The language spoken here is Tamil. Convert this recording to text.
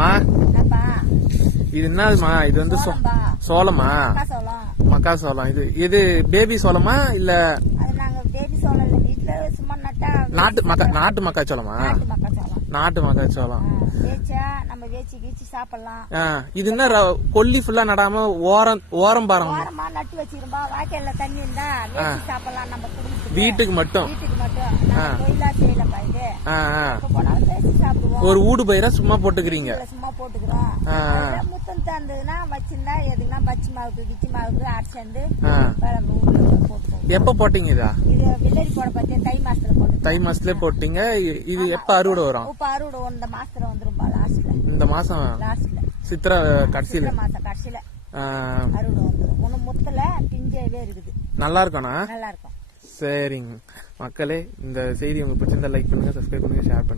மா இது என்னதுமா? இது வந்து சோளமா? மக்காசோளம். இது பேபி சோளமா இல்ல நாட்டு மக்காச்சோளமா? நாட்டு மக்காச்சோளம். இது என்ன கொல்லி ஃபுல்லா நடாம ஓரம் பாருங்க. வீட்டுக்கு மட்டும் ஒரு ஊடு பயிரா சும்மா போட்டுக்கிறீங்க? எப்ப போட்டீங்க இதா? தை மாசத்துல போட்டீங்க. இது எப்ப அறுவடை வரும்? இந்த மாசம் சித்திரை கடைசியில நல்லா இருக்கும்னா? சரிங்க மக்களே, இந்த செய்தி உங்களுக்கு பிடிச்சிருந்தா லைக் பண்ணுங்க, சப்ஸ்கிரைப் பண்ணுங்க, ஷேர் பண்ணுங்க.